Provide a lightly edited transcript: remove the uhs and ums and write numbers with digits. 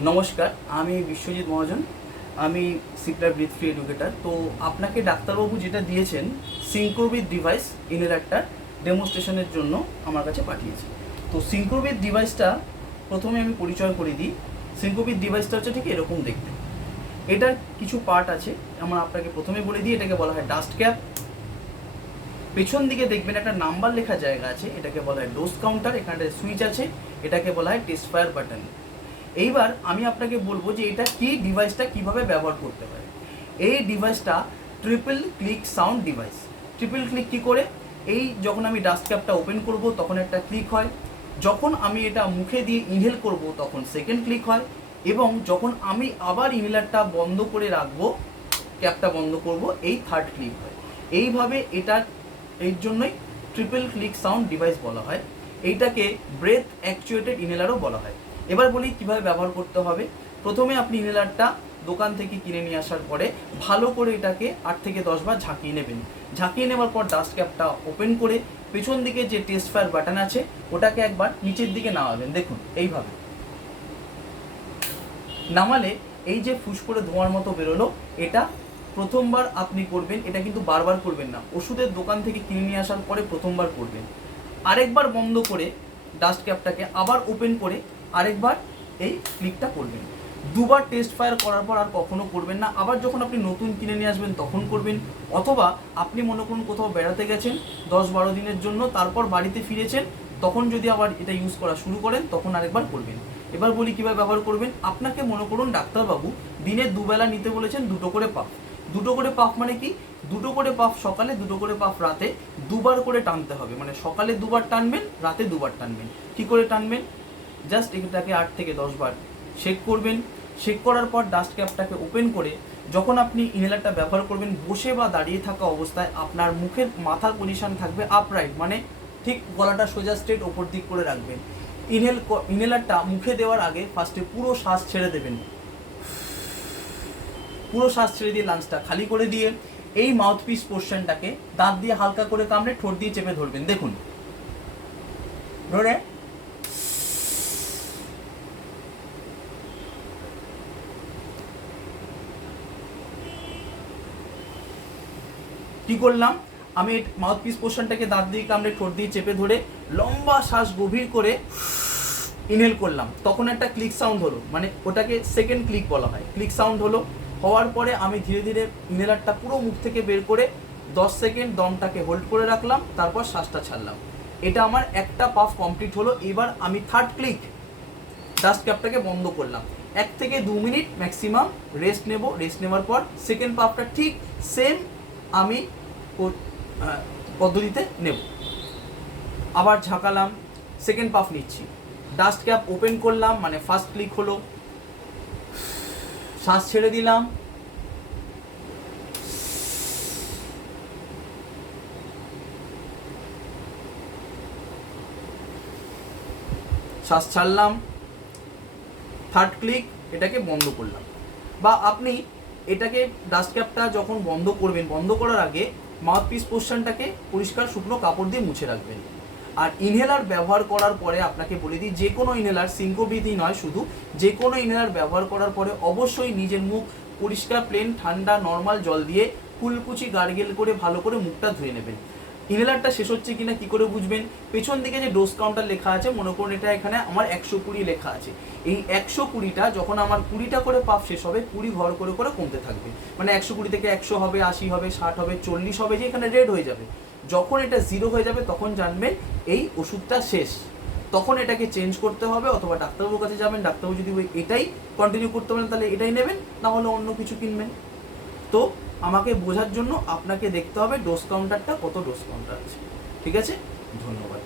নমস্কার, আমি বিশ্বজিৎ মহাজন। আমি সিপ্লার ব্রিথ ফ্রি এডুকেটার। তো আপনাকে ডাক্তারবাবু যেটা দিয়েছেন সিঙ্ক্রোবিট ডিভাইস ইনহেলারটার ডেমনস্ট্রেশনের জন্য আমার কাছে পাঠিয়েছে। তো সিঙ্ক্রোবিট ডিভাইসটা প্রথমে আমি পরিচয় করে দিই। সিঙ্ক্রোবিট ডিভাইসটা হচ্ছে ঠিক এরকম দেখতে। এটার কিছু পার্ট আছে, আমার আপনাকে প্রথমে বলে দিই। এটাকে বলা হয় ডাস্ট ক্যাপ। পেছন দিকে দেখবেন একটা নাম্বার লেখা জায়গা আছে, এটাকে বলা হয় ডোজ কাউন্টার। এখানে সুইচ আছে, এটাকে বলা হয় টেস্ট ফায়ার বাটন। এইবার আমি আপনাকে বলবো যে এটা কি ডিভাইসটা কিভাবে ব্যবহার করতে হয়। এই ডিভাইসটা triple click sound device. Triple click কি করে? এই যখন আমি ডাস্ট ক্যাপটা ওপেন করব তখন একটা ক্লিক হয়, যখন আমি এটা মুখে দিয়ে ইনহেল করব তখন সেকেন্ড ক্লিক হয়, এবং যখন আমি আবার ইনহেলারটা বন্ধ করে রাখবো, ক্যাপটা বন্ধ করব, এই থার্ড ক্লিক হয়। এইভাবে এটা এর জন্যই ট্রিপল ক্লিক সাউন্ড ডিভাইস বলা হয়। এইটাকে ব্রেথ অ্যাকচুয়েটেড ইনহেলারও বলা হয়। এবার বলি কিভাবে ব্যবহার করতে হবে। প্রথমে আপনি ইনহেলারটা দোকান থেকে কিনে নিয়ে আসার পরে ভালো করে এটাকে 8 থেকে 10 বার ঝাঁকিয়ে নেবেন। ঝাঁকিয়ে নেওয়ার পর ডাস্ট ক্যাপটা ওপেন করে পেছন দিকে যে টেস্ট ফায়ার বাটন আছে ওটাকে একবার নিচের দিকে নামাবেন। দেখুন এইভাবে নামালে এই যে ফুস করে ধোঁয়ার মতো বেরোলো, এটা প্রথমবার আপনি করবেন। এটা কিন্তু বারবার করবেন না, ওষুধের দোকান থেকে কিনে নিয়ে আসার পরে প্রথমবার করবেন। আরেকবার বন্ধ করে ডাস্ট ক্যাপটাকে আবার ওপেন করে আরেকবার এই ক্লিকটা করবেন। দুবার টেস্ট ফায়ার করার পর আর কখনো করবেন না। আবার যখন আপনি নতুন কিনে নিয়ে আসবেন তখন করবেন, অথবা আপনি মনে করুন কোথাও বেড়াতে গেছেন 10-12 দিনের জন্য, তারপর বাড়িতে ফিরেছেন, তখন যদি আবার এটা ইউজ করা শুরু করেন তখন আরেকবার করবেন। এবার বলি কীভাবে ব্যবহার করবেন। আপনাকে মনে করুন ডাক্তারবাবু দিনে দুবেলা নিতে বলেছেন 2টো করে পাফ। 2টো করে পাফ মানে কি? 2টো করে পাফ সকালে, 2টো করে পাফ রাতে, দুবার করে টানতে হবে। মানে সকালে দুবার টানবেন, রাতে দুবার টানবেন। কি করে টানবেন? জাস্ট এটাকে 8 থেকে 10 বার শেক করবেন। শেক করার পর ডাস্ট ক্যাপটাকে ওপেন করে যখন আপনি ইনহেলারটা ব্যবহার করবেন, বসে বা দাঁড়িয়ে থাকা অবস্থায় আপনার মুখের মাথার পজিশন থাকবে আপরাইট, মানে ঠিক গলাটা সোজা স্ট্রেট ওপর দিক করে রাখবেন। ইনহেলারটা মুখে দেওয়ার আগে ফার্স্টে পুরো শ্বাস ছেড়ে দেবেন। পুরো শ্বাস ছেড়ে দিয়ে লাংসটা খালি করে দিয়ে এই মাউথপিস পোর্শনটাকে দাঁত দিয়ে হালকা করে কামড়ে ঠোঁট দিয়ে চেপে ধরবেন। দেখুন, ধরে কি করলাম, আমি মাউথপিস পোর্শনটাকে দাঁত দিয়ে কামড়ে ঠোঁট দিয়ে চেপে ধরে লম্বা শ্বাস গভীর করে ইনহেল করলাম। তখন একটা ক্লিক সাউন্ড হলো, মানে ওটাকে সেকেন্ড ক্লিক বলা হয়। ক্লিক সাউন্ড হলো, হওয়ার পরে আমি ধীরে ধীরে ইনহেলারটা পুরো মুখ থেকে বের করে 10 সেকেন্ড দমটাকে হোল্ড করে রাখলাম, তারপর শ্বাসটা ছাড়লাম। এটা আমার একটা পাফ কমপ্লিট হলো। এবার আমি থার্ড ক্লিক ডাস্ট ক্যাপটাকে বন্ধ করলাম। 1 থেকে 2 মিনিট ম্যাক্সিমাম রেস্ট নেব। রেস্ট নেওয়ার পর সেকেন্ড পাফটা ঠিক সেম আমি পদ্ধতিতে নেব। আবার ঝাঁকালাম, সেকেন্ড পাফ নিচ্ছি, ডাস্ট ক্যাপ ওপেন করলাম, মানে ফার্স্ট ক্লিক হলো, শ্বাস ছেড়ে দিলাম, শ্বাস ছাড়লাম, থার্ড ক্লিক, এটাকে বন্ধ করলাম। বা আপনি এটাকে ডাস্ট ক্যাপটা যখন বন্ধ করবেন, বন্ধ করার আগে মাউথপিস পোর্শনটাকে পরিষ্কার শুকনো কাপড় দিয়ে মুছে রাখবেন। আর ইনহেলার ব্যবহার করার পরে আপনাকে বলে দিই, যে কোনো ইনহেলার, সিঙ্কোবিথই নয় শুধু, যে কোনো ইনহেলার ব্যবহার করার পরে অবশ্যই নিজের মুখ পরিষ্কার প্লেন ঠান্ডা নর্মাল জল দিয়ে কুলকুচি গার্গেল করে ভালো করে মুখটা ধুয়ে নেবেন। ইনহেলারটা শেষ হচ্ছে কিনা কি করে বুঝবেন? পেছন দিকে যে ডোজ কাউন্টার লেখা আছে, মনে করুন এটা এখানে আমার 120 লেখা আছে। এই 120টা যখন আমার 20টা করে পাফ শেষ হবে, 20 ভর করে করে কমতে থাকবে। মানে 120 থেকে 100 হবে, 80 হবে, 60 হবে, 40 হবে, যে এখানে রেড হয়ে যাবে। যখন এটা 0 হয়ে যাবে তখন জানবেন এই ওষুধটা শেষ। তখন এটাকে চেঞ্জ করতে হবে, অথবা ডাক্তারবাবুর কাছে যাবেন। ডাক্তারবাবু যদি এটাই কন্টিনিউ করতে পারেন তাহলে এটাই নেবেন, না হলে অন্য কিছু কিনবেন। তো আমাকে বোঝার জন্য আপনাকে দেখতে হবে ডোজ কাউন্টারটা কত ডোজ কাউন্টার আছে। ঠিক আছে, ধন্যবাদ।